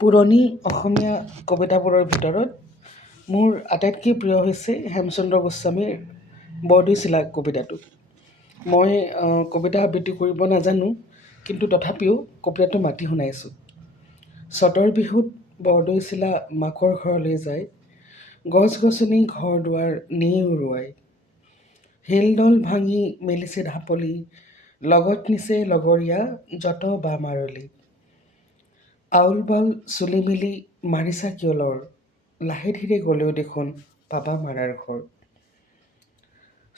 পুৰণি অসমীয়া কবিতাবোৰৰ ভিতৰত মোৰ আটাইতকৈ প্ৰিয় হৈছে হেমচন্দ্ৰ গোস্বামীৰ বৰদৈচিলা কবিতাটো। মই কবিতা আবৃত্তি কৰিব নাজানো, কিন্তু তথাপিও কবিতাটো মাতি শুনাইছোঁ। চতৰ বিহুত বৰদৈচিলা মাকৰ ঘৰলৈ যায়, গছ গছনি ঘৰ দুৱাৰ নি উৰুৱাই। শিলডল ভাঙি মেলিছে ঢাপলি, লগত নিছে লগৰীয়া যত বা মাৰলি। আউল বাউল চুলি মেলি মাৰিছা কিয় লৰ, লাহে ধীৰে গলেও দেখোন পাবা মাৰাৰ ঘৰ।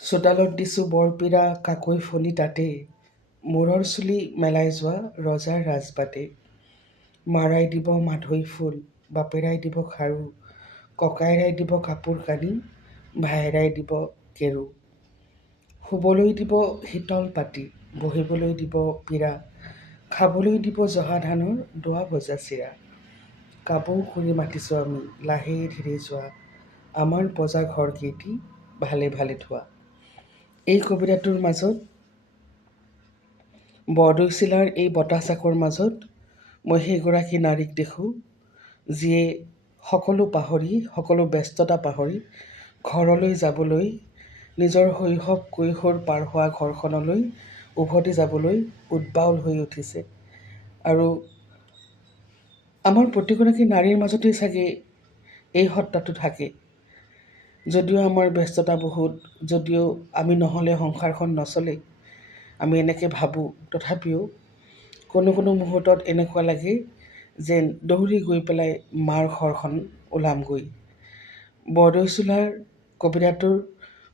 চোতালত দিছোঁ বৰপীৰা কাকৈ ফলি তাতে, মূৰৰ চুলি মেলাই যোৱা ৰজাৰ ৰাজবাটে। মাৰাই দিব মাধৈ ফুল, বাপেৰাই দিব খাৰু, ককাইৰাই দিব কাপোৰ কানি, ভায়েৰাই দিব কেৰু। শুবলৈ দিব শীতল পাতি, বহিবলৈ দিব পীৰা, খাবলৈ দিব জহা ধানৰ দোৱা ভজা চিৰা। কাবৌ কৰি মাতিছোঁ আমি লাহে ধীৰে যোৱা, আমাৰ পজা ঘৰ কেইটি ভালে ভালে থোৱা। এই কবিতাটোৰ মাজত, বৰদৈচিলাৰ এই বতাহজাকৰ মাজত মই সেইগৰাকী নাৰীক দেখোঁ, যিয়ে সকলো পাহৰি, সকলো ব্যস্ততা পাহৰি ঘৰলৈ যাবলৈ, নিজৰ শৈশৱ কৈশোৰ পাৰ হোৱা ঘৰখনলৈ উভতি যাবলৈ উদ্বাউল হৈ উঠিছে। আৰু আমাৰ প্ৰতিগৰাকী নাৰীৰ মাজতেই চাগে এই সত্তাটো থাকে। যদিও আমাৰ ব্যস্ততা বহুত, যদিও আমি নহ'লে সংসাৰখন নচলে, আমি এনেকৈ ভাবোঁ, তথাপিও কোনো কোনো মুহূৰ্তত এনেকুৱা লাগে যেন দৌৰি গৈ পেলাই মাৰ ঘৰখন ওলামগৈ। বৰদৈচিলাৰ কবিতাটোৰ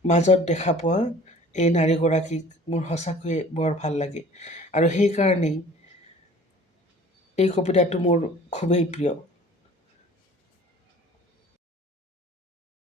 মাজত দেখা পোৱা এই নাৰীগৰাকীক মোৰ সঁচাকৈয়ে বৰ ভাল লাগে, আৰু সেইকাৰণেই এই কবিতাটো মোৰ খুবেই প্ৰিয়।